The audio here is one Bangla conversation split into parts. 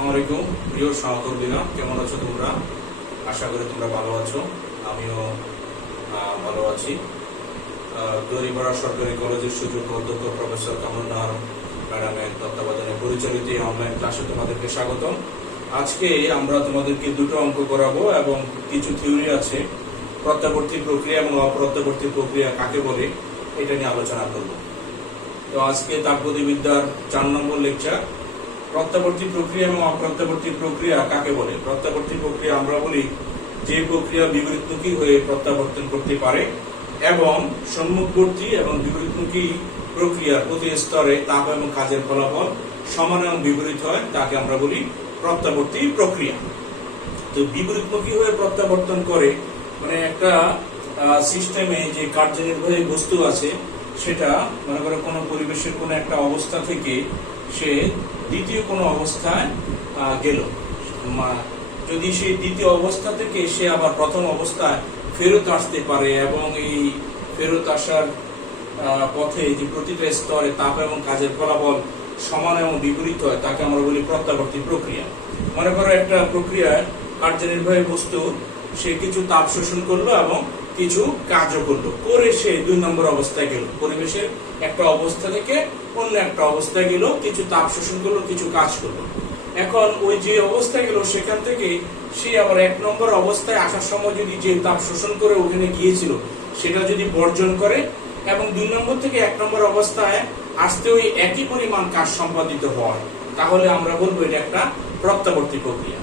আসসালামু আলাইকুম প্রিয় সহকর্মীরা, কেমন আছো তোমরা? আশা করি তোমরা ভালো আছো। আমিও ভালো আছি। তৈরিপাড়া সরকারি কলেজের সুযোগ্য অধ্যক্ষ প্রফেসর কামরুন্নাহার ম্যাডামের তত্ত্বাবধানে পরিচালিত অনলাইন ক্লাসে তোমাদেরকে স্বাগতম। আজকে আমরা তোমাদেরকে দুটো অঙ্ক করাবো এবং কিছু থিওরি আছে, প্রত্যাবর্তী প্রক্রিয়া এবং অপ্রত্যাবর্তী প্রক্রিয়া কাকে বলে এটা নিয়ে আলোচনা করব। তো আজকে তাপগতিবিদ্যার 4 নম্বর লেকচার, প্রত্যাবর্তী প্রক্রিয়া এবং অপ্রত্যাবর্তী প্রক্রিয়া কাকে বলে। প্রত্যাবর্তী প্রক্রিয়া আমরা বলি যে প্রক্রিয়া বিপরীতমুখী হয়ে প্রত্যাবর্তন করতে পারে এবং সম্মুখবর্তী এবং বিপরীতমুখী প্রক্রিয়ার প্রতি স্তরে তাপ এবং কাজের ফলাফল সমান এবং বিপরীত হয়, তাকে আমরা বলি প্রত্যাবর্তী প্রক্রিয়া। তো বিপরীতমুখী হয়ে প্রত্যাবর্তন করে মানে একটা সিস্টেমে যে কার্যনির্বাহী বস্তু আছে সেটা মনে করো কোনো পরিবেশের কোনো একটা অবস্থা থেকে সে দ্বিতীয় কোনো অবস্থায় গেল, যদি সেই দ্বিতীয় অবস্থা থেকে সে আবার প্রথম অবস্থায় ফেরত আসতে পারে এবং এই ফেরত আসার পথে যে প্রতিটা স্তরে তাপ এবং কাজের ফলাফল সমান এবং বিপরীত হয়, তাকে আমরা বলি প্রত্যাবর্তী প্রক্রিয়া। মনে করো একটা প্রক্রিয়ায় কার্যনির্বাহী বস্তু সে কিছু তাপ শোষণ করলো এবং কিছু কাজও করলো, করে সে 2 নম্বর অবস্থায় গেল, পরিবেশের একটা অবস্থা থেকে অন্য একটা অবস্থায় গেল, কিছু তাপ শোষণ করলো, কিছু কাজ করলো। এখন ওই যে অবস্থায় গেল সেখান থেকে সে আবার 1 নম্বর অবস্থায় আসার সময় যদি যে তাপ শোষণ করে ওখানে গিয়েছিল সেটা যদি বর্জন করে এবং 2 নম্বর থেকে 1 নম্বর অবস্থায় আসতে ওই একই পরিমাণ কাজ সম্পাদিত হয়, তাহলে আমরা বলবো এটা একটা প্রত্যাবর্তী প্রক্রিয়া।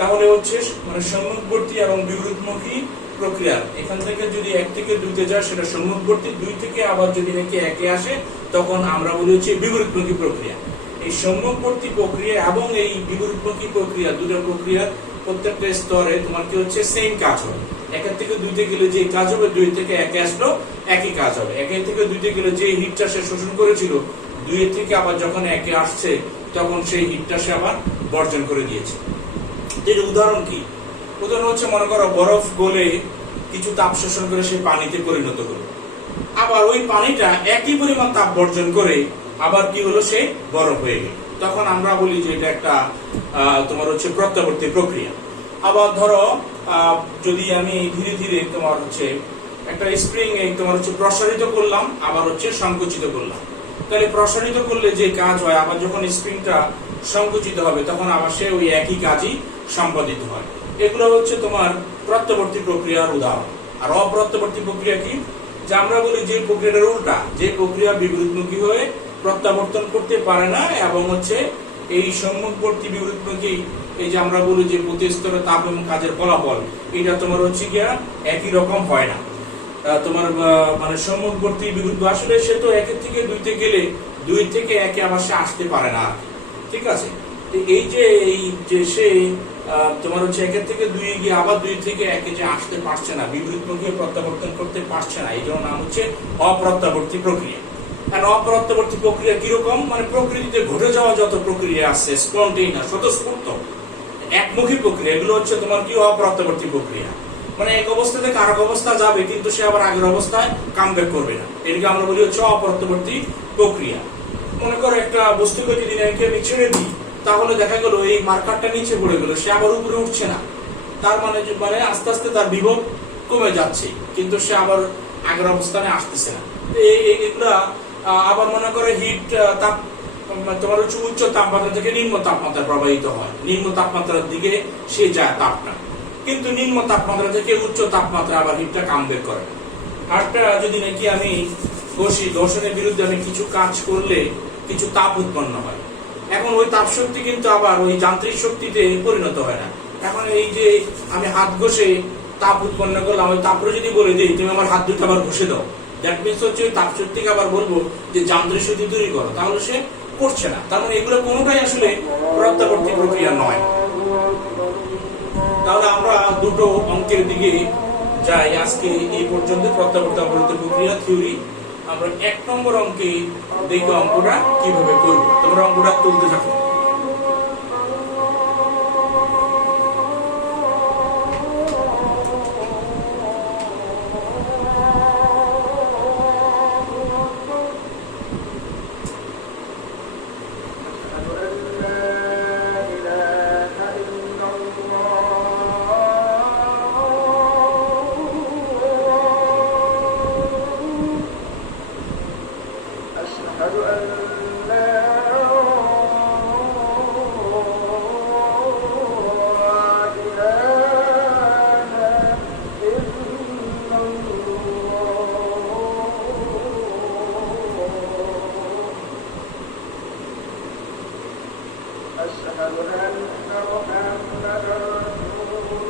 তাহলে হচ্ছে মানে সম্মুখবর্তী এবং বিপরীতমুখী প্রক্রিয়া, এখান থেকে যদি 1 থেকে 2 তে যায় সেটা সম্মুখবর্তী, 2 থেকে আবার যদি নাকি 1 এ আসে তখন আমরা বলি হচ্ছে বিপরীতমুখী প্রক্রিয়া। এই সম্মুখবর্তী প্রক্রিয়া এবং এই বিপরীতমুখী প্রক্রিয়া, দুটো প্রক্রিয়ার প্রত্যেকটা স্তরে তোমার কি হচ্ছে সেম কাজ হবে। 1 থেকে 2 তে গেলে যে কাজ হবে, 2 থেকে 1 এ আসলো একই কাজ হবে। 1 থেকে 2 তে গেলে যে হিটটা সে শোষণ করেছিল, 2 থেকে আবার যখন 1 এ আসছে তখন সেই হিটটা সে আবার বর্জন করে দিয়েছে। এর উদাহরণ কি? উদাহরণ হচ্ছে মনে করো বরফ গলে কিছু তাপ শোষণ করে সে পানিতে পরিণত হলো, আবার ওই পানিটা একই পরিমাণ তাপ বর্জন করে আবার কি হলো, সে বরফ হয়ে গেল, তখন আমরা বলি যে এটা একটা তোমার হচ্ছে প্রত্যাবর্তী প্রক্রিয়া। আবার ধরো যদি আমি ধীরে ধীরে তোমার হচ্ছে একটা স্প্রিং তোমার হচ্ছে প্রসারিত করলাম, আবার হচ্ছে সংকুচিত করলাম, তাহলে প্রসারিত করলে যে কাজ হয়, আবার যখন স্প্রিংটা সংকুচিত হবে তখন আবার সে ওই একই কাজই সম্পাদিত হয়। এগুলো হচ্ছে তোমার প্রত্যাবর্তী প্রক্রিয়ার উদাহরণ। আর অপ্রত্যাবর্তী প্রক্রিয়া কি? যে আমরা বলি যে প্রক্রিয়াটার উল্টা, যে প্রক্রিয়া বিপরীতমুখী হয়ে প্রত্যাবর্তন করতে পারে না এবং হচ্ছে এই সম্মুখবর্তী বিপরীতমুখী, এই যে আমরা বলি যে প্রতি স্তরে তাপ এবং কাজের ফলাফল, এটা তোমার হচ্ছে গিয়া একই রকম হয় না। তোমার মানে সম্মুখবর্তী বিপরীত, আসলে সে তো 1 থেকে 2 তে গেলে 2 থেকে 1 এ আবার সে আসতে পারে না, ঠিক আছে? এই যে সে তোমার হচ্ছে 1 থেকে 2 এ গিয়ে আবার 2 থেকে 1 এ যে আসতে পারছে না, বিপরীতমুখী প্রত্যাবর্তন করতে পারছে না, এই জন্য নাম হচ্ছে অপ্রত্যাবর্তী প্রক্রিয়া। আর অপ্রত্যাবর্তী প্রক্রিয়া কিরকম? মানে প্রকৃতিতে ঘটে যাওয়া যত প্রক্রিয়া আছে, স্পন্টেনিয়াস, স্বতঃস্ফূর্ত একমুখী প্রক্রিয়া, এগুলো হচ্ছে তোমার কি অপ্রত্যাবর্তী প্রক্রিয়া। মানে এক অবস্থা থেকে আরেক অবস্থা যাবে কিন্তু সে আবার আগের অবস্থায় কামব্যাক করবে না, এটাকে আমরা বলি হচ্ছে অপ্রত্যাবর্তী প্রক্রিয়া। মনে করো একটা বস্তুকে যদি আমি ছেড়ে দিই, তাহলে দেখা গেল এই মার্কারটা নিচে পড়ে গেল, সে আবার উপরে উঠছে না, তার মানে আস্তে আস্তে তার বিভব কমে যাচ্ছে কিন্তু সে আবার আগের অবস্থানে আসতেছে না। এগুলা আবার মনে করে হিট তাপ তোমার হচ্ছে উচ্চ তাপমাত্রা থেকে নিম্ন তাপমাত্রা প্রবাহিত হয়, নিম্ন তাপমাত্রার দিকে সে যায় তাপটা, কিন্তু নিম্ন তাপমাত্রা থেকে উচ্চ তাপমাত্রা আবার হিটটা কামব্যাক করে। আরটা যদি নাকি আমি বসি, দর্শনের বিরুদ্ধে আমি কিছু কাজ করলে কিছু তাপ উৎপন্ন হয়, এখন ওই তাপ শক্তি কিন্তু আবার ওই যান্ত্রিক শক্তিতে পরিণত হয় না। এখন এই যে আমি হাত ঘষে তাপ উৎপন্ন করলাম, ওই তাপরে যদি বলে দিই তুমি আমার হাত দুটো আবার ঘষে দাও, দ্যাট মিনস হচ্ছে ওই তাপ শক্তিকে আবার বলবো যে যান্ত্রিক শক্তি তৈরি করো, তাহলে সে করছে না। তার মানে এগুলো কোনোটাই আসলে প্রত্যাবর্তী প্রক্রিয়া নয়। তাহলে আমরা দুটো অঙ্কের দিকে যাই আজকে এই পর্যন্ত, প্রত্যাবর্তী প্রক্রিয়া থিওরি। আমরা 1 নম্বর অঙ্কে দেখব অঙ্কটা কিভাবে করব, তোমরা অঙ্কটা তুলতে থাকো। أشهد أن لا أشهد أن محمدا رسول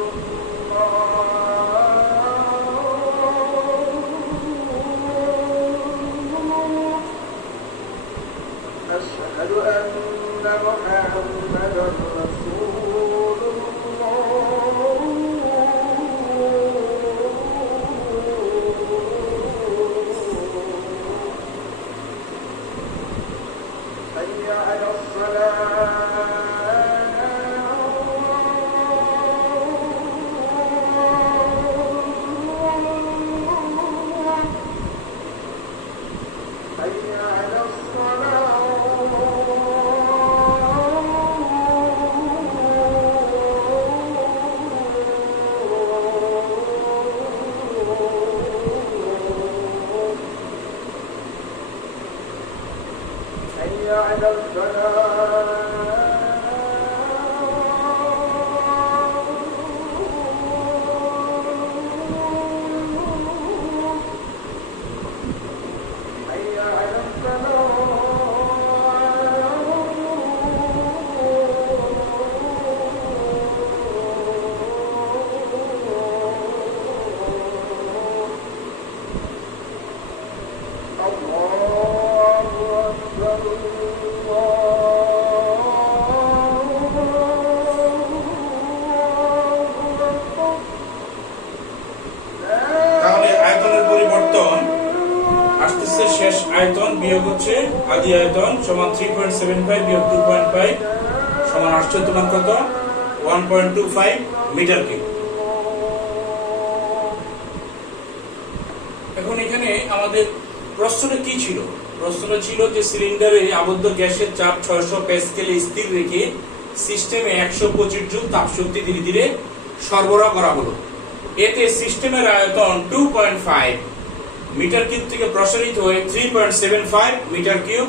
الله أشهد أن محمدا رسول الله حي على الصلاة على শেষ আয়তন বিয়োগ হচ্ছে আদি আয়তন সমান 3.75 বিয়োগ 2.5 সমান আসছে তোমার কত 1.25 মিটার কিউব। এখন এখানে আমাদের প্রশ্নটা কি ছিল? প্রশ্নটা ছিল যে সিলিন্ডারে আবদ্ধ গ্যাসের চাপ 600 প্যাসকেলে স্থির রেখে সিস্টেমে 125 জুল তাপশক্তি ধীরে ধীরে সরবরাহ করা হলো। এতে সিস্টেমের আয়তন 2.5 মিটার কিউব থেকে প্রসারিত হয়ে 3.75 মিটার কিউব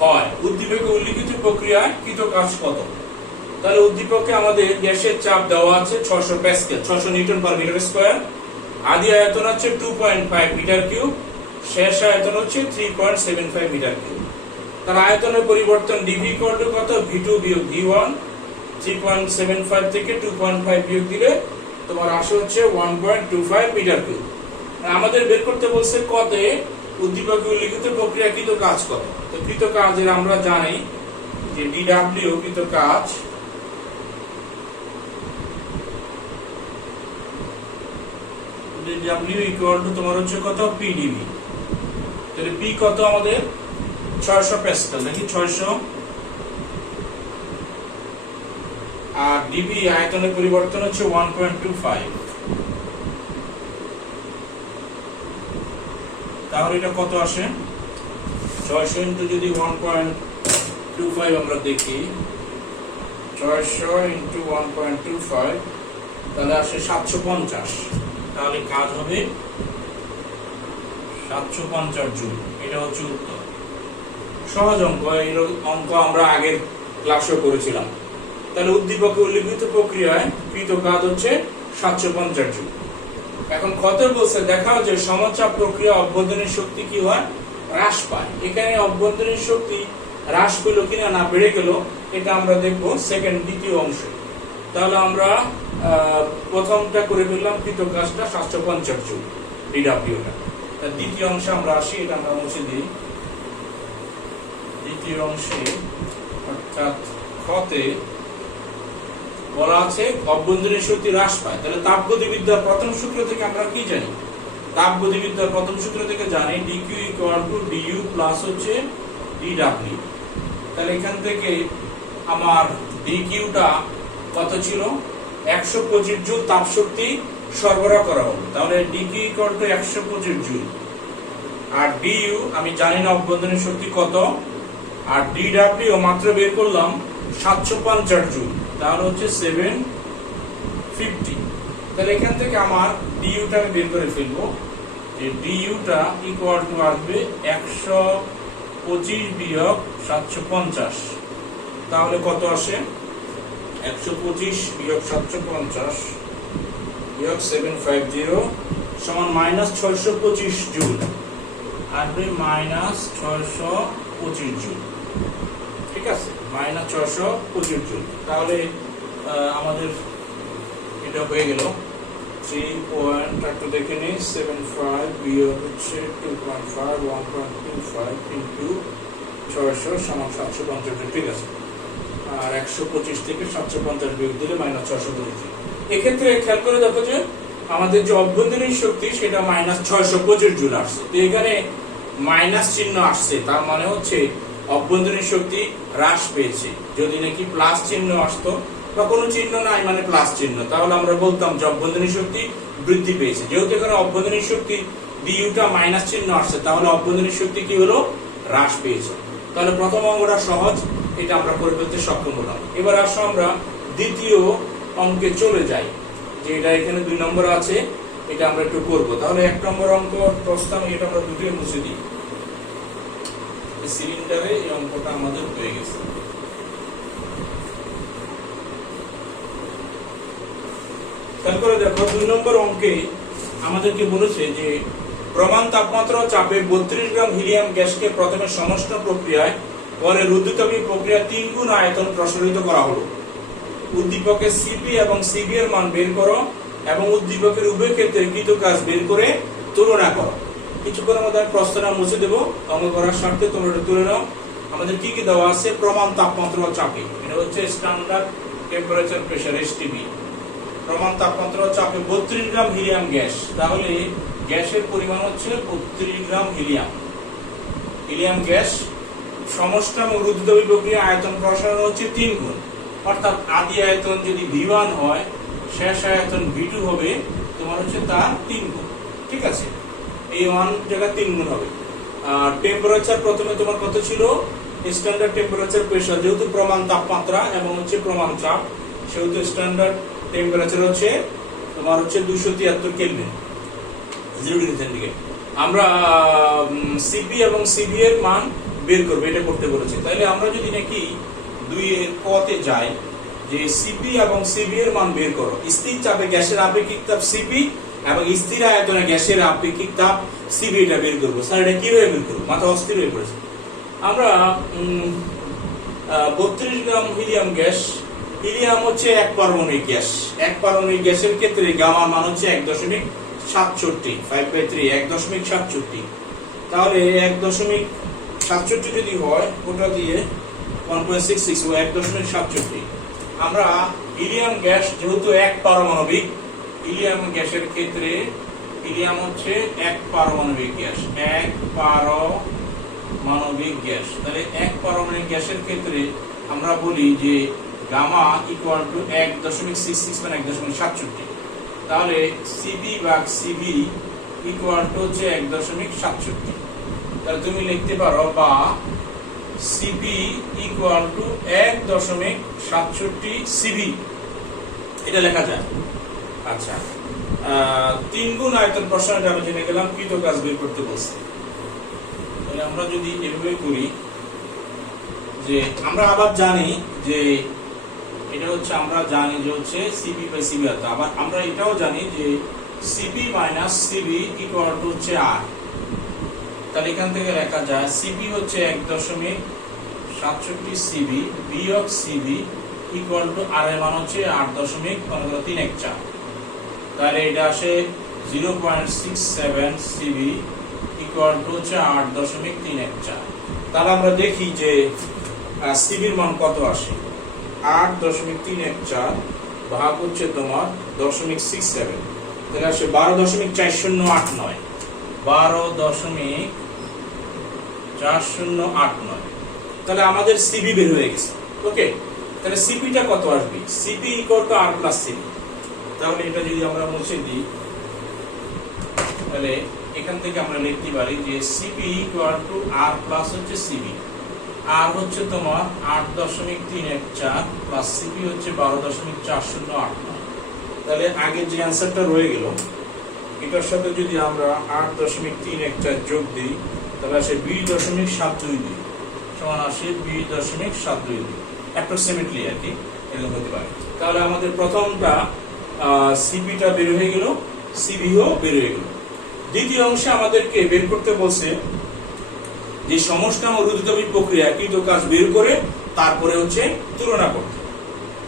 হয়। উদ্দীপকে উল্লিখিত প্রক্রিয়ায় কৃত কাজ কত? তাহলে উদ্দীপকে আমাদের গ্যাসের চাপ দেওয়া আছে 600 pascal 600 newton per metre square, আদি আয়তন হচ্ছে 2.5 মিটার কিউব, শেষ আয়তন হচ্ছে 3.75 মিটার কিউব। তার আয়তনের পরিবর্তন dV কত? V2 বিয়োগ V1, 3.75 থেকে 2.5 বিয়োগ দিলে তোমার আসে হচ্ছে 1.25 মিটার কিউব। আমাদের বের করতে বলছে কতে উদ্দীপকে উল্লিখিত প্রক্রিয়া কৃত কাজ কত। তো কৃত কাজের আমরা জানি যে dW কৃত কাজ dW ইকুয়াল টু তোমার হচ্ছে কত PdV। তাহলে P কত আমাদের 600 প্যাসকেল, দেখি 600, আর dV আয়তনের পরিবর্তন হচ্ছে 1.25। তাহলে এটা কত আসে? 600 ইনটু যদি 1.25 আমরা দেখি, 600 ইনটু 1.25 তাহলে আসে 750। তাহলে কাজ হবে 750 জুল। এটা হচ্ছে উত্তর। সহজ অঙ্ক, এই অঙ্ক আমরা আগের ক্লাসে করেছিলাম। তাহলে উদ্দীপকে উল্লিখিত প্রক্রিয়ায় কৃত কাজ হচ্ছে 750 জুল। এখন কত বলছে দেখাও যে সমচাপ প্রক্রিয়া অভ্যন্তরীণ শক্তি কি হয়? হ্রাস পায়। এখানে অভ্যন্তরীণ শক্তি হ্রাস পেল কিনা না বেড়ে গেল এটা আমরা দেখব দ্বিতীয় অংশে। তাহলে আমরা প্রথমটা করে ফেললাম কৃত কাজটা 750 জুল dW টা। দ্বিতীয় অংশে আমরা আসি, এটা আমরা মুছে দিই। দ্বিতীয় অংশে অর্থাৎ খতে বলা আছে অভ্যন্তরীণ শক্তি হ্রাস পায়। তাহলে তাপগতিবিদ্যার প্রথম সূত্র থেকে আমরা কি জানি? তাপগতিবিদ্যার প্রথম সূত্র থেকে জানি dQ equal two du plus হচ্ছে dW। তাহলে এখান থেকে আমার dQ টা কত ছিল? 125 জুল তাপশক্তি সরবরাহ করা হলো। তাহলে dQ ইকুয়াল টু 125 জুল, আর du আমি জানি না অভ্যন্তরীণ শক্তি কত, আর dW মাত্র বের করলাম 750 জুল, তাহলে হচ্ছে 750। তাহলে এখান থেকে আমার du টা আমি বের করে ফেলবো যে du টা ইকুয়াল টু আসবে 125 25 বিয়োগ 750, তাহলে কত আসে? 125 বিয়োগ 750 বিয়োগ 750 সমান -625 জুল, আর -625 জুল। ঠিক আছে, -625 জুল। তাহলে আমাদের এটা হয়ে গেল 3 দেখে নিই, 75 বিয়োগ হচ্ছে 2.5 1.25 ইন্টু 600 সমান 750 জুল। ঠিক আছে, আর 125 থেকে 750 বিয়োগ দিলে -625। এক্ষেত্রে খেয়াল করে দেখো যে আমাদের যে অভ্যন্তরীণ শক্তি সেটা -625 জুল আসছে। তো এখানে মাইনাস চিহ্ন আসছে, তার মানে হচ্ছে অভ্যন্তরীণ শক্তি হ্রাস পেয়েছে। যদি নাকি প্লাস চিহ্ন আসতো বা কোনো চিহ্ন নাই মানে প্লাস চিহ্ন, তাহলে আমরা বলতাম যে অভ্যন্তরীণ শক্তি বৃদ্ধি পেয়েছে। যেহেতু এখানে অভ্যন্তরীণ শক্তি ডিউটা মাইনাস চিহ্ন আসছে, তাহলে অভ্যন্তরীণ শক্তি কি হলো? হ্রাস পেয়েছে। তাহলে প্রথম অঙ্কটা সহজ, এটা আমরা করে ফেলতে সক্ষম হলাম। এবার আসো আমরা দ্বিতীয় অঙ্কে চলে যাই, যে এটা এখানে 2 নম্বর আছে, এটা আমরা একটু করব। তাহলে 1 নম্বর অঙ্ক প্রস্তাব, এটা আমরা দুটোই মুছে দিই। সিলিন্ডারে এই অঙ্কটা আমাদের হয়ে গেছে। তারপরে দেখো 2 নম্বর অঙ্কে আমাদেরকে বলেছে যে প্রমাণ তাপমাত্রা ও চাপে 32 গ্রাম হিলিয়াম গ্যাসকে প্রথমে সমষ্ণ প্রক্রিয়ায়, পরে রুদ্রতাপী প্রক্রিয়া 3 গুণ আয়তন প্রসারিত করা হলো। উদ্দীপকের সিপি এবং সিবি এর মান বের করো এবং উদ্দীপকের উভয় ক্ষেত্রে কৃত কাজ বের করে তুলনা করো। কিছুক্ষণের মধ্যে আমি প্রশ্নটা মুছে দেবো, অঙ্ক করার স্বার্থে তোমরা এটা তুলে নাও। আমাদের কি কি দেওয়া আছে? প্রমাণ তাপমাত্রা ও চাপে, এটা হচ্ছে স্ট্যান্ডার্ড টেম্পারেচার প্রেসার এসটিপি। প্রমাণ তাপমাত্রা ও চাপে 32 গ্রাম হিলিয়াম গ্যাস, তাহলে গ্যাসের পরিমাণ হচ্ছে 32 গ্রাম হিলিয়াম। হিলিয়াম গ্যাস সমষ্ণ এবং রুদ্রতাপী প্রক্রিয়া আয়তন প্রসারণ হচ্ছে 3 গুণ, অর্থাৎ আদি আয়তন যদি V1 হয়, শেষ আয়তন V2 হবে তোমার হচ্ছে তার 3 গুণ। ঠিক আছে, এই 1 জায়গা 3 গুণ হবে। আর টেম্পারেচার প্রথমে তোমার কত ছিল? স্ট্যান্ডার্ড টেম্পারেচার প্রেসার, যেহেতু প্রমাণ তাপমাত্রা এবং হচ্ছে প্রমাণ চাপ, সেহেতু স্ট্যান্ডার্ড টেম্পারেচার হচ্ছে তোমার হচ্ছে 273 কেলভিন, 0 ডিগ্রি সেন্টিগ্রেড। আমরা সিপি এবং সিবি এর মান বের করব, এটা করতে বলেছে। তাহলে আমরা যদি নাকি 2 এর কতে যাই, যে সিপি এবং সিবি এর মান বের করো। স্থির চাপে গ্যাসের আপেক্ষিক তাপ সিপি এবং স্থির আয়তনে গ্যাসের আপেক্ষিক তাপ সিবি, এটা বের করবো। স্যার এটা কিভাবে বের করবো? মাথা অস্থির হয়ে পড়েছে। আমরা 32 গ্রাম হিলিয়াম গ্যাস, হিলিয়াম হচ্ছে 1 পারমাণবিক গ্যাস। 1 পারমাণবিক গ্যাসের ক্ষেত্রে গামা মান হচ্ছে 1.67, 5/3 1.67। তাহলে 1.67 যদি হয়, ওটা দিয়ে 1.66 ও 1.67। আমরা হিলিয়াম গ্যাস যেহেতু 1 পারমাণবিক, হিলিয়াম গ্যাসের ক্ষেত্রে হিলিয়াম হচ্ছে 1 পারমাণবিক গ্যাস, 1 পারমাণবিক গ্যাস। তাহলে 1 পারমাণবিক গ্যাসের ক্ষেত্রে আমরা বলি যে গামা ইকুয়াল টু 1.66 মানে 1.67। তাহলে সিবি ভাগ সিবি ইকুয়াল টু হচ্ছে 1.67। তাহলে তুমি লিখতে পারো বা সিবি ইকুয়াল টু 1.67 সিবি, এটা লেখা যায়। আচ্ছা, 3 গুণ আয়তন প্রসারণটা আমি জেনে গেলাম, কৃত কাজ বের করতে বলছি। তাহলে আমরা যদি এভাবে করি, যে আমরা আবার জানি যে এটা হচ্ছে, আমরা জানি যে হচ্ছে সিপি বাই সিবি, আবার আমরা এটাও জানি যে CP minus CV equal to হচ্ছে আর। তাহলে এখান থেকে লেখা যায় সিপি হচ্ছে 1.67 সিবি বিয়োগ সিবি ইকুয়াল টু আর এর মান হচ্ছে 8.314। তাহলে এটা আসে 0.67 সিবি ইকুয়াল টু হচ্ছে 8.314। তাহলে আমরা দেখি যে সিবির মান কত আসে। 8.314 ভাগ হচ্ছে তোমার 0.67, তাহলে আসে 12.4089, 12.4089। তাহলে আমাদের সিবি বের হয়ে গেছে। ওকে, তাহলে সিপিটা কত আসবে? CP equal to R plus CV. তাহলে এটা যদি আমরা মুছে দিই, তাহলে এখান থেকে আমরা লিখতে পারি যে CP equal to R plus হচ্ছে সিবি। আর হচ্ছে তোমার 8.314 প্লাস সিপি হচ্ছে 12.4089। তাহলে আগে যে অ্যান্সারটা রয়ে গেল, এটার সাথে যদি আমরা 8.314 যোগ দিই, তাহলে আসে 20.722 সমান আসে 20.722 অ্যাপ্রক্সিমেটলি আর কি এরকম হতে পারে। তাহলে আমাদের প্রথমটা সিপিটা বের হয়ে গেল, সিবিও বের হয়ে গেল। দ্বিতীয় অংশে আমাদেরকে বের করতে বলছে যে সমষ্টাম ও রুদ্ধতাপী প্রক্রিয়া কৃত কাজ বের করে তারপরে হচ্ছে তুলনা করতে।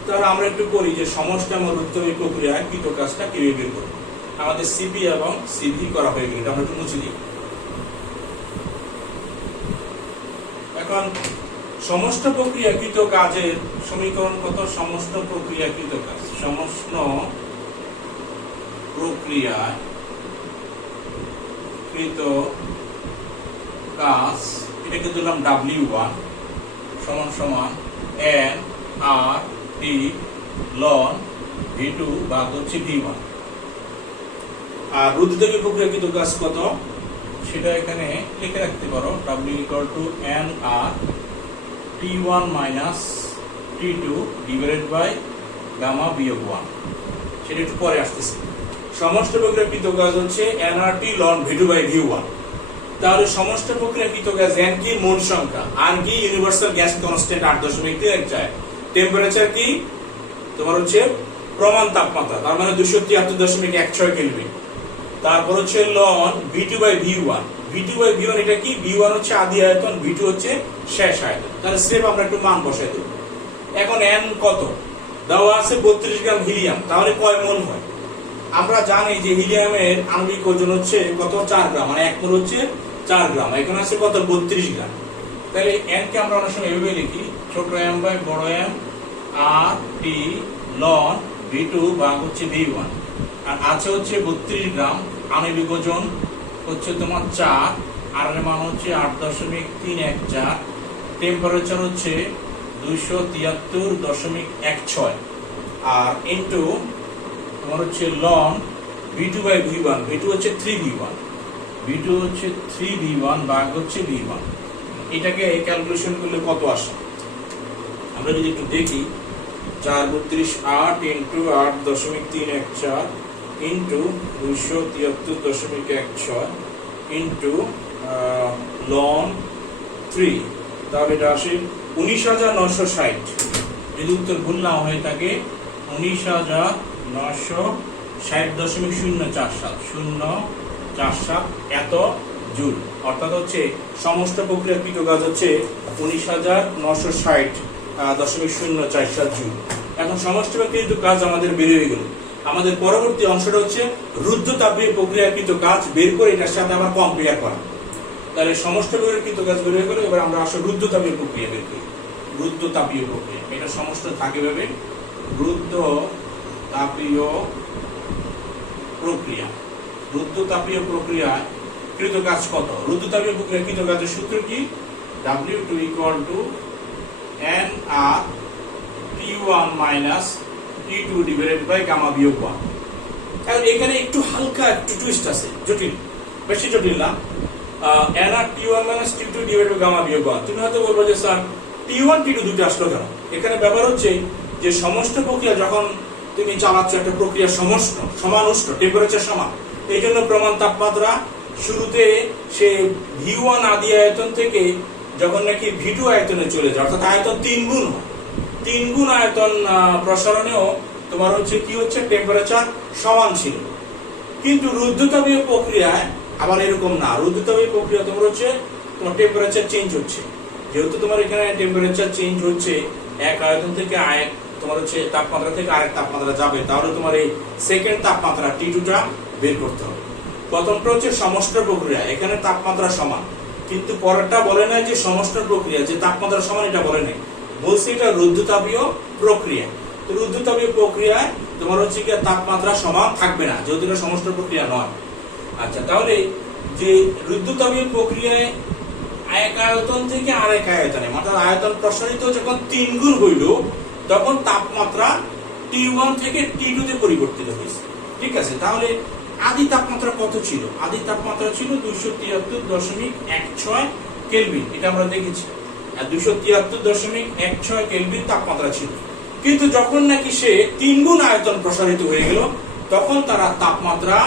তাহলে আমরা একটু করি যে সমষ্টাম ও রুদ্ধতাপী প্রক্রিয়া কৃত কাজটা কিভাবে বের করব। আমাদের সিপি এবং সিভি করা হয়ে গেল, এটা আমরা একটু মুছে দিই। এখন সমষ্ট প্রক্রিয়াকৃত কাজের সমীকরণ কত? সমষ্ট প্রক্রিয়াকৃত কাজ, সমষ্ট প্রক্রিয়াকৃত কাজ, এটাকে দিলাম W1 সমান সমান N R T ln V2 ভাগ হচ্ছে V1। আর রুদ্ধতাপী প্রক্রিয়াকৃত কাজ কত সেটা এখানে লিখে রাখতে পারো, W = NR T1 - T2 divided by gamma বিয়োগ 1। সেটা একটু পরে আসতেছে। সমষ্টি প্রক্রিয়াকৃত কাজ হচ্ছে nRT ln V2 by V1। তাহলে সমষ্টি প্রক্রিয়াকৃত কাজ n কি? মোল সংখ্যা। আর কি? Universal gas constant 8.314। টেম্পারেচার কি? তোমার হচ্ছে প্রমাণ তাপমাত্রা, তার মানে 273.16 কেলভিন। তারপর হচ্ছে ln V2 by V1। V2 by V1 এটা কি? V1 হচ্ছে আদি আয়তন, V2 হচ্ছে শেষ আয়তন। তাহলে স্রেফ আমরা একটু মান বসাই দেব। এখন n কত দেওয়া আছে? 32 গ্রাম হিলিয়াম। তাহলে কয় মোল হয়? আমরা জানি যে হিলিয়ামের আণবিক ওজন হচ্ছে কত? 4 গ্রাম, মানে 1 মোল হচ্ছে 4 গ্রাম। এখানে আছে কত? 32 গ্রাম। তাহলে n কে আমরা অনেক সময় এভাবে লিখি, ছোট m বাই বড় M R T ln V2 ভাগ হচ্ছে V1। আর আছে হচ্ছে 32 গ্রাম, আণবিক ওজন হচ্ছে তোমার 4, আর এর মান হচ্ছে 8.314, টেম্পারেচার হচ্ছে 273.16, আর ইনটু তোমার হচ্ছে ln V2 by V1। V2 হচ্ছে 3V1, V2 হচ্ছে 3V1 ভাগ হচ্ছে V1। এটাকে ক্যালকুলেশন করলে কত আসে আমরা যদি একটু দেখি, 4 32 8 ইনটু 8.314 ইনটু 273.16 ইনটু ln 3, তাহলে এটা আসে 19,960। যদি উত্তর ভুল না হয়ে থাকে 19,960.047 এত জুল, অর্থাৎ হচ্ছে সমস্ত প্রক্রিয়াকৃত কাজ হচ্ছে 19,960.047 জুল। এখন সমষ্টি প্রক্রিয়াকৃত কাজ আমাদের বের হয়ে গেল। আমাদের পরবর্তী অংশটা হচ্ছে রুদ্ধতাপীয় প্রক্রিয়াকৃত কাজ বের করে এটার সাথে আমরা কম্পেয়ার করা। তাহলে সমষ্টি প্রক্রিয়াকৃত কাজ বের হয়ে গেল, এবার আমরা আসলে রুদ্ধতাপীয় প্রক্রিয়া বের করি। রুদ্ধতাপীয় প্রক্রিয়া, এটা সমস্ত থাকে ভাবে রুদ্ধতাপীয় প্রক্রিয়া। রুদ্ধতাপীয় প্রক্রিয়া কৃত কাজ কত? রুদ্ধতাপীয় প্রক্রিয়া কৃত কাজের সূত্র কি? W2 = NR T1 - T2 divided by gamma বিয়োগ 1। এখন এখানে একটু হালকা একটু টুইস্ট আছে, জটিল, বেশি জটিল না। NR T1 - T2 divided by gamma বিয়োগ 1। তুমি হয়তো বলবে যে স্যার T1 T2 দুটো আসলো কেন? এখানে ব্যাপার হচ্ছে যে সমষ্টি প্রক্রিয়া যখন তুমি চালাচ্ছ একটা প্রক্রিয়া সমষ্টি সমান উষ্ণ, টেম্পারেচার সমান, এই জন্য প্রমাণ তাপমাত্রা শুরুতে সে V1 আদি আয়তন থেকে যখন নাকি V2 আয়তনে চলে যায়, অর্থাৎ আয়তন 3 গুণ হয়। 3 গুণ আয়তন প্রসারণেও তোমার হচ্ছে কি হচ্ছে? টেম্পারেচার সমান ছিল। কিন্তু রুদ্ধতাপীয় প্রক্রিয়ায় আবার এরকম না। রুদ্ধতাপীয় প্রক্রিয়া তোমার হচ্ছে তোমার টেম্পারেচার চেঞ্জ হচ্ছে। যেহেতু তোমার এখানে টেম্পারেচার চেঞ্জ হচ্ছে, এক আয়তন থেকে আরেক তোমার হচ্ছে তাপমাত্রা থেকে আরেক তাপমাত্রা যাবে, তাহলে তোমার এই সেকেন্ড তাপমাত্রা T2টা বের করতে হবে। প্রথমটা হচ্ছে সমষ্টি প্রক্রিয়া, এখানে তাপমাত্রা সমান, কিন্তু পরেরটা বলে নাই যে সমষ্টি প্রক্রিয়া যে তাপমাত্রা সমান, এটা বলে নাই, বলছে এটা রুদ্ধতাপীয় প্রক্রিয়া। তো রুদ্ধতাপীয় প্রক্রিয়ায় তোমার হচ্ছে কি তাপমাত্রা সমান থাকবে না, যেহেতু এটা সমষ্টি প্রক্রিয়া নয়। আচ্ছা, তাহলে যে রুদ্ধতাপীয় প্রক্রিয়ায় এক আয়তন থেকে আরেক আয়তনে, অর্থাৎ আয়তন প্রসারিত যখন 3 গুণ হইল, তখন তাপমাত্রা T1 থেকে T2 তে পরিবর্তিত হয়েছে। ঠিক আছে, তাহলে আদি তাপমাত্রা কত ছিল? আদি তাপমাত্রা ছিল 273.16 কেলভিন, এটা আমরা দেখেছি। 273.16 কেলভিন তাপমাত্রা ছিল। কিন্তু যখন নাকি সে 3 গুণ আয়তন প্রসারিত হয়ে গেল, তখন তারা তাপমাত্রা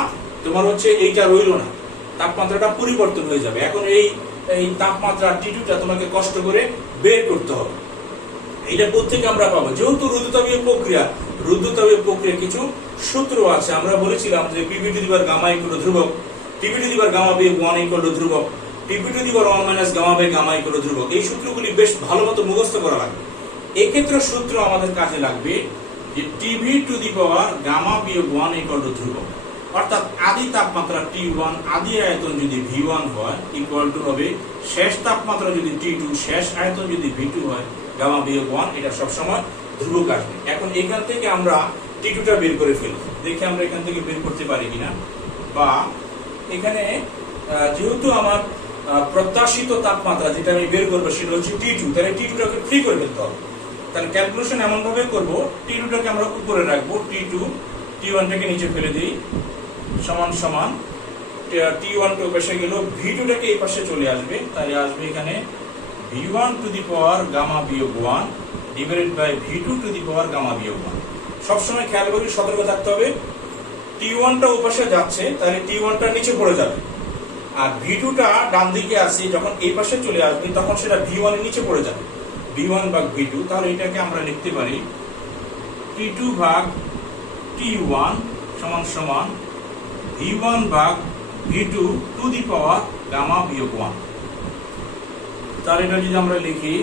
তোমার হচ্ছে এইটা রইল না, তাপমাত্রাটা পরিবর্তন হয়ে যাবে। এখন এই এই তাপমাত্রা টি2টা তোমাকে কষ্ট করে বের করতে হবে। এটা কোত্থেকে আমরা পাবো? যেহেতু রুদ্ধতাপীয় প্রক্রিয়া কিছু সূত্র আছে। আমরা বলেছিলাম যে PV to the power gamma equal to ধ্রুবক, TV to the power gamma by 1 equal to ধ্রুবক, TV to the power 1 minus gamma by gamma equal to ধ্রুবক। এই সূত্রগুলি বেশ ভালোমতো মুখস্থ করা লাগবে। এই ক্ষেত্রে সূত্র আমাদের কাজে লাগবে যে TV to the power gamma বিয়োগ 1 ইকুয়াল টু ধ্রুবক, অর্থাৎ আদি তাপমাত্রা T1 আদি আয়তন যদি V1 হয় ইকুয়াল টু হবে শেষ তাপমাত্রা যদি T2 শেষ আয়তন যদি V2 হয় গামা বিয়োগ 1, এটা সব সময় ধ্রুবক আসবে। এখন এখান থেকে আমরা T2টা বের করে ফেলব, দেখি আমরা এখান থেকে বের করতে পারি কিনা। বা এখানে যেহেতু আমার প্রত্যাশিত তাপমাত্রা যেটা আমি বের করবো সেটা হচ্ছে T2, তাহলে T2টাকে ফ্রি করে ফেলতে হবে। তাহলে ক্যালকুলেশন এমন ভাবে করব, T2টাকে আমরা উপরে রাখবো, T2 T1টাকে নিচে ফেলে দিই, সমান সমান T1 টো পাশে গেল, V2টাকে এই পাশে চলে আসবে, তাহলে আসবে এখানে V1 two the power gamma বিয়োগ 1 divided by V2 to the power gamma বিয়োগ 1। সবসময় খেয়াল করি, সতর্ক থাকতে হবে, T1টা ওপাশে যাচ্ছে তাহলে T1টা নিচে পড়ে যাবে, আর V2টা ডান দিকে আসি যখন এই পাশে চলে আসবে তখন সেটা V1 এর নিচে পড়ে যাবে, V1 ভাগ V2। তাহলে এটাকে আমরা লিখতে পারি T2 ভাগ T1 সমান সমান V1 ভাগ V2 to the power gamma বিয়োগ 1। তাহলে এটা যদি আমরা লিখি,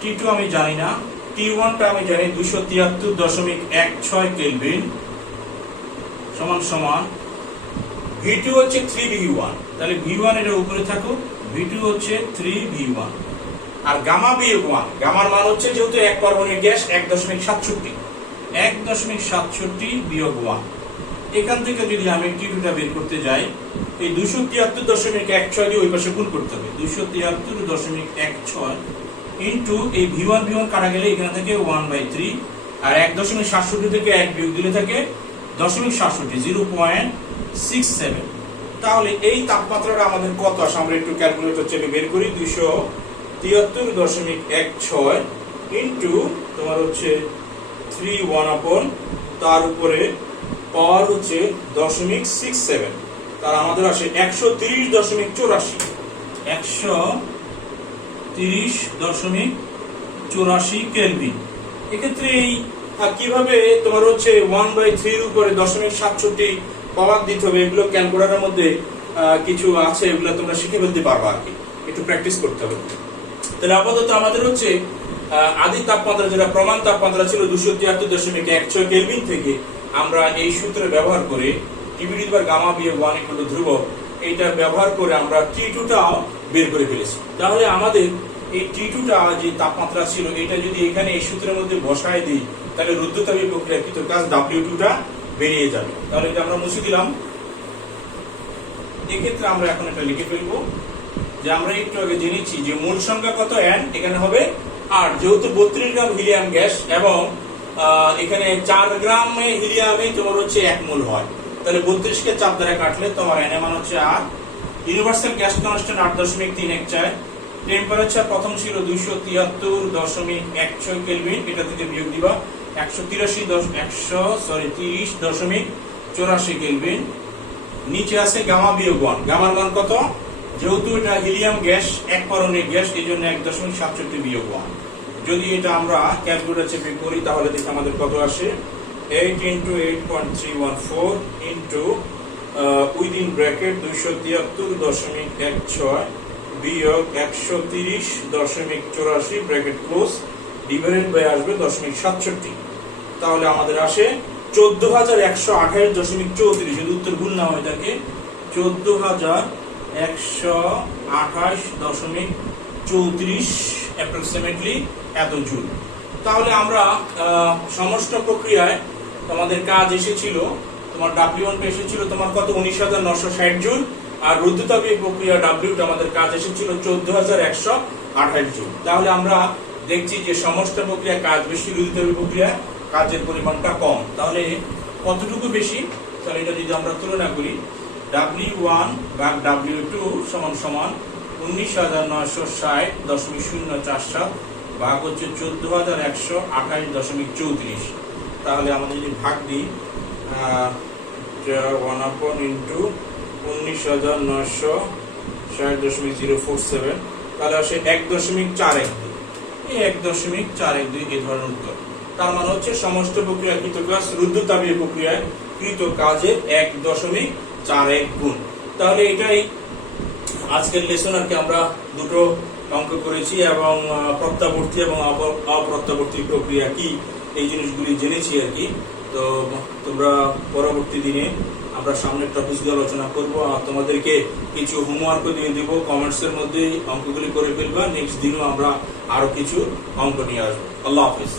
T2 আমি জানি না, T1টা আমি জানি 273.16 কেলভিন সমান সমান V2 হচ্ছে 3V1, তাহলে V1 এটা উপরে থাকুক, V2 হচ্ছে 3V1, আর গামা বিয়োগ 1, গামার মান হচ্ছে যেহেতু এক কার্বনের গ্যাস 1.67 বিয়োগ 1। এখান থেকে যদি আমি T2টা বের করতে যাই, এই 273.16 দিয়ে ওই পাশে গুণ করতে হবে, 273.16 ইনটু এই V1 কাটা গেলে এখান থেকে 1/3, আর 1.67 থেকে 1 বিয়োগ দিলে থাকে 0.67। তাহলে এই তাপমাত্রাটা আমাদের কত আসে আমরা একটু ক্যালকুলেটর চেপে বের করি, 273.16 ইনটু তোমার হচ্ছে 3 তার উপরে পাওয়ার হচ্ছে 0.67, তার আমাদের আসে 130.84 কেলভিন। এক্ষেত্রে এই কিভাবে তোমার হচ্ছে 1/3 উপরে 0.67 পাওয়ার দিতে হবে, এগুলো ক্যালকুলেটরের মধ্যে কিছু আছে, এগুলো তোমরা শিখে ফেলতে পারবা আর কি, একটু প্র্যাকটিস করতে হবে। তাহলে আপাতত আমাদের হচ্ছে আদি তাপমাত্রা যেটা প্রমাণ তাপমাত্রা ছিল 273.16 কেলভিন থেকে আমরা এই সূত্র ব্যবহার করে TV to the power gamma বিয়োগ 1 ইকুয়াল টু ধ্রুবক, এইটা ব্যবহার করে আমরা T2টাও বের করে ফেলেছি। তাহলে আমাদের এই T2টা যে তাপমাত্রা ছিল এটা যদি এখানে এই সূত্রের মধ্যে বসায় দিই তাহলে রুদ্ধতাপীয় প্রক্রিয়াকৃত কাজ W2টা বেরিয়ে যাবে। তাহলে এটা আমরা মুছে দিলাম। এক্ষেত্রে আমরা এখন এটা লিখে ফেলবো যে আমরা একটু আগে জেনেছি যে মূল সংখ্যা কত n, এখানে হবে 8, যেহেতু 32 গ্রাম হিলিয়াম গ্যাস এবং এখানে 4 গ্রাম হিলিয়ামে তোমার হচ্ছে 1 মোল হয়, তাহলে 32 কে 4 দ্বারা কাটলে তোমার n এর মান হচ্ছে 8। Universal gas constant 8.314। টেম্পারেচার প্রথম ছিল 273.16 কেলভিন, এটা থেকে বিয়োগ দিবা 30.84 কেলভিন। নিচে আছে গামা বিয়োগ 1, গামার মান কত? যেহেতু এটা হিলিয়াম গ্যাস এক পরমাণুর গ্যাস এই জন্য 1.67 বিয়োগ 1। যদি এটা আমরা ক্যালকুলেটর চেপে করি তাহলে দেখি আমাদের কত আসে, 8 into 8.314 into উইদিন ব্র্যাকেট 273.16 বিয়োগ 130.84 ব্র্যাকেট ক্লোজ ডিভাইডেড বাই আসবে 0.67। তাহলে আমাদের আসে 14,128.34, যদি উত্তর ভুল না হয় থাকে 14,128.34 অ্যাপ্রক্সিমেটলি এত জুল। তাহলে আমরা সমস্ত প্রক্রিয়ায় তোমাদের কাজ এসেছিল, তোমার W1 এসেছিল তোমার কত 19,960 জুল, আর রুদ্ধতাপীয় প্রক্রিয়া W আমাদের কাজ এসেছিল 14,128 জুল। তাহলে আমরা দেখছি যে সমস্ত প্রক্রিয়া কাজ বেশি, রুদ্ধতাপীয় প্রক্রিয়া কাজের পরিমাণটা কম। তাহলে কতটুকু বেশি? তাহলে এটা যদি আমরা তুলনা করি, W1 ভাগ W2 সমান সমান 19,960.047 ভাগ হচ্ছে 14,128.34। তাহলে আমরা যদি ভাগ দিই 1/* 19,960 60.047, তাহলে আসে 1.412। এই 1.412 এই ধরনের উত্তর। তার মানে হচ্ছে সমষ্টি প্রক্রিয়া কৃত কাজ রুদ্ধতাপীয় প্রক্রিয়ায় কৃত কাজের 1.41 গুণ। তাহলে এটাই আজকের লেসন আর কি। আমরা দুটো অঙ্ক করেছি এবং প্রত্যাবর্তী এবং অপ্রত্যাবর্তী প্রক্রিয়া কি এই জিনিসগুলি জেনেছি আর কি। তো তোমরা পরবর্তী দিনে আমরা সামনের টপিকগুলো আলোচনা করব আর তোমাদেরকে কিছু হোমওয়ার্কও দিয়ে দিব। কমেন্টস এর মধ্যে অঙ্কগুলি করে ফেলবা। নেক্সট দিনও আমরা আরো কিছু অঙ্ক নিয়ে আসবো। আল্লাহ হাফিজ।